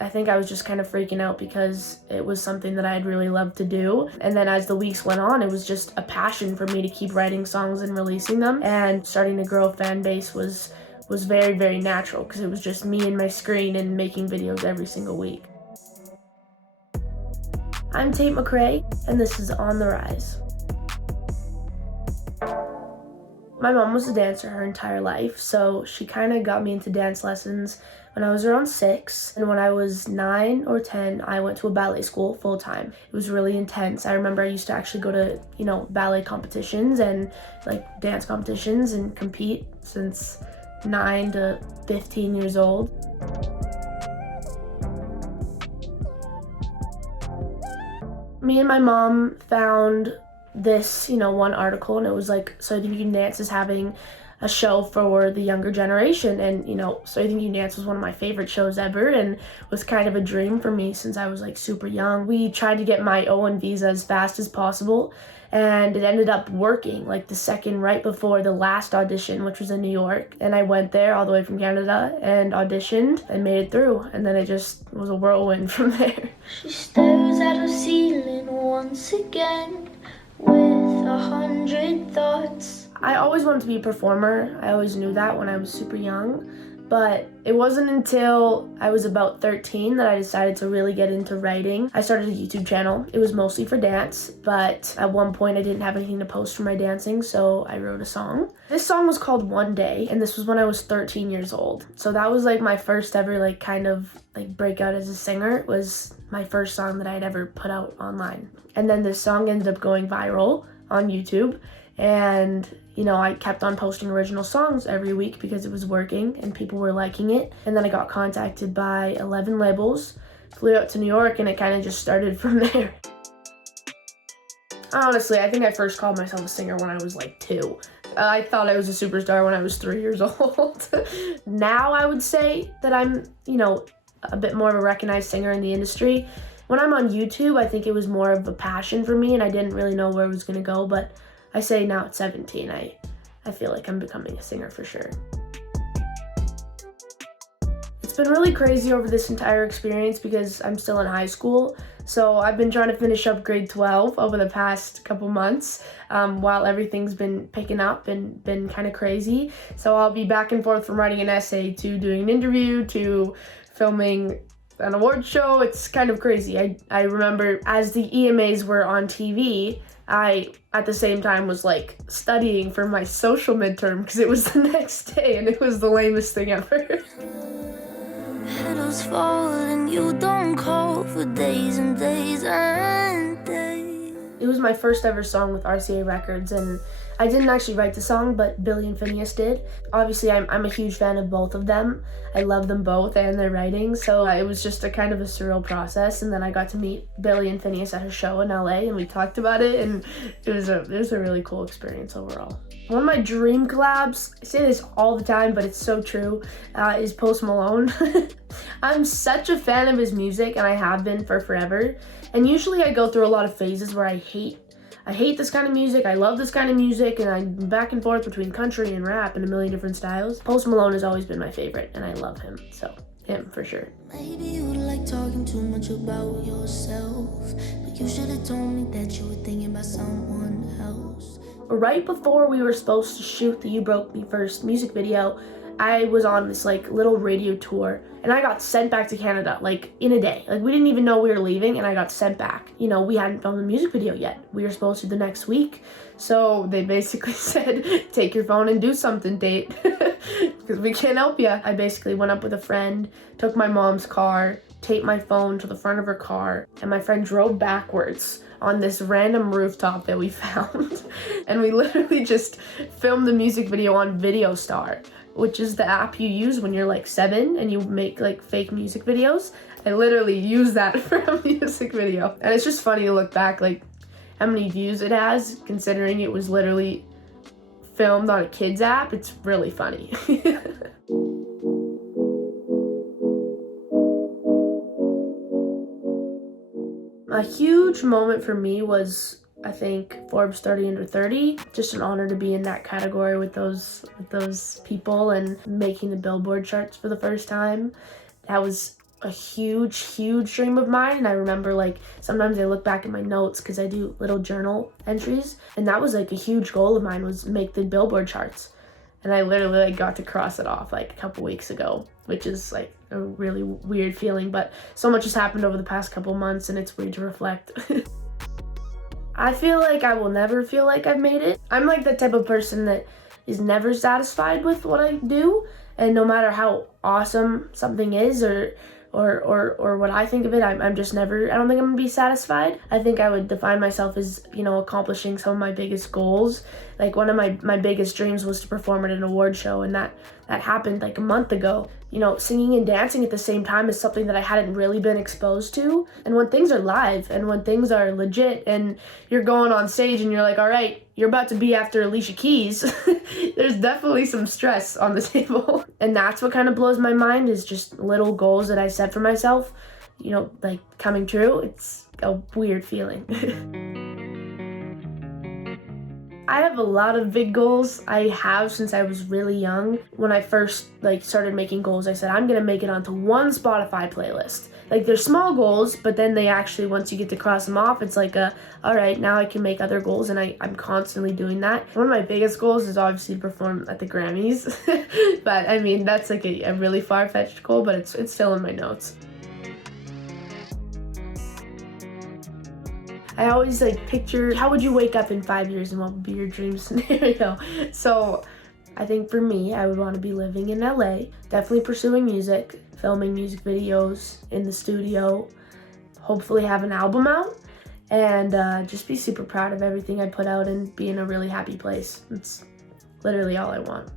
I think I was just kind of freaking out because it was something that I had really loved to do. And then as the weeks went on, it was just a passion for me to keep writing songs and releasing them. And starting to grow a fan base was very, very natural because it was just me and my screen and making videos every single week. I'm Tate McRae, and this is On the Rise. My mom was a dancer her entire life, so she kind of got me into dance lessons when I was around 6. And when I was 9 or 10, I went to a ballet school full time. It was really intense. I remember I used to actually go to, ballet competitions and like dance competitions and compete since 9 to 15 years old. Me and my mom found this, one article, and it was like, So I Think You Can Dance is having a show for the younger generation. And, So I Think You Can Dance was one of my favorite shows ever and was kind of a dream for me since I was like super young. We tried to get my O1 visa as fast as possible, and it ended up working like the second right before the last audition, which was in New York. And I went there all the way from Canada and auditioned and made it through. And then it just was a whirlwind from there. She stares at her ceiling once again with 100 thoughts. I always wanted to be a performer. I always knew that when I was super young. But it wasn't until I was about 13 that I decided to really get into writing. I started a YouTube channel. It was mostly for dance, but at one point I didn't have anything to post for my dancing, so I wrote a song. This song was called One Day, and this was when I was 13 years old. So that was like my first ever breakout as a singer. It was my first song that I had ever put out online. And then this song ended up going viral on YouTube, and I kept on posting original songs every week because it was working and people were liking it. And then I got contacted by 11 labels, flew out to New York, and it kind of just started from there. Honestly, I think I first called myself a singer when I was like 2. I thought I was a superstar when I was 3 years old. Now I would say that I'm, a bit more of a recognized singer in the industry. When I'm on YouTube, I think it was more of a passion for me and I didn't really know where it was going to go, but I say now at 17, I feel like I'm becoming a singer for sure. It's been really crazy over this entire experience because I'm still in high school. So I've been trying to finish up grade 12 over the past couple months while everything's been picking up and been kind of crazy. So I'll be back and forth from writing an essay to doing an interview to filming an award show. It's kind of crazy. I remember as the EMAs were on TV, I, at the same time, was like studying for my social midterm because it was the next day and it was the lamest thing ever. Petals fall and you don't call for days and days and days. It was my first ever song with RCA Records, and I didn't actually write the song, but Billie and Phineas did. Obviously, I'm a huge fan of both of them. I love them both and their writing, so it was just a kind of a surreal process. And then I got to meet Billie and Phineas at a show in LA, and we talked about it, and it was a really cool experience overall. One of my dream collabs, I say this all the time, but it's so true, is Post Malone. I'm such a fan of his music, and I have been for forever. And usually I go through a lot of phases where I hate this kind of music, I love this kind of music, and I'm back and forth between country and rap and a million different styles. Post Malone has always been my favorite, and I love him, so him for sure. Maybe you like talking too much about yourself, but you should have told me that you were thinking about someone else. Right before we were supposed to shoot the You Broke Me First music video, I was on this little radio tour, and I got sent back to Canada in a day. We didn't even know we were leaving, and I got sent back. We hadn't filmed the music video yet. We were supposed to the next week, so they basically said, take your phone and do something, Tate, because we can't help you. I basically went up with a friend, took my mom's car, taped my phone to the front of her car, and my friend drove backwards on this random rooftop that we found. And we literally just filmed the music video on VideoStar, which is the app you use when you're 7 and you make fake music videos. I literally use that for a music video. And it's just funny to look back how many views it has, considering it was literally filmed on a kid's app. It's really funny. A huge moment for me was, I think, Forbes 30 Under 30. Just an honor to be in that category with those people and making the Billboard charts for the first time. That was a huge dream of mine. And I remember like sometimes I look back at my notes because I do little journal entries, and that was like a huge goal of mine, was make the Billboard charts. And I literally like got to cross it off like a couple weeks ago, which is like a really weird feeling, but so much has happened over the past couple months and it's weird to reflect. I feel like I will never feel like I've made it. I'm like the type of person that is never satisfied with what I do, and no matter how awesome something is or what I think of it, I'm just never, I don't think I'm gonna be satisfied. I think I would define myself as, you know, accomplishing some of my biggest goals. Like one of my biggest dreams was to perform at an award show, and that happened like a month ago. You know, singing and dancing at the same time is something that I hadn't really been exposed to. And when things are live and when things are legit and you're going on stage and you're like, all right, you're about to be after Alicia Keys, there's definitely some stress on the table. And that's what kind of blows my mind, is just little goals that I set for myself, you know, like coming true. It's a weird feeling. I have a lot of big goals. I have since I was really young. When I first like started making goals, I said I'm gonna make it onto one Spotify playlist. Like they're small goals, but then they actually, once you get to cross them off, it's like all right, now I can make other goals, and I'm constantly doing that. One of my biggest goals is obviously to perform at the Grammys. But I mean, that's like a really far-fetched goal, but it's still in my notes. I always like picture, how would you wake up in 5 years and what would be your dream scenario? So I think for me, I would want to be living in LA, definitely pursuing music, filming music videos in the studio, hopefully have an album out, and just be super proud of everything I put out and be in a really happy place. It's literally all I want.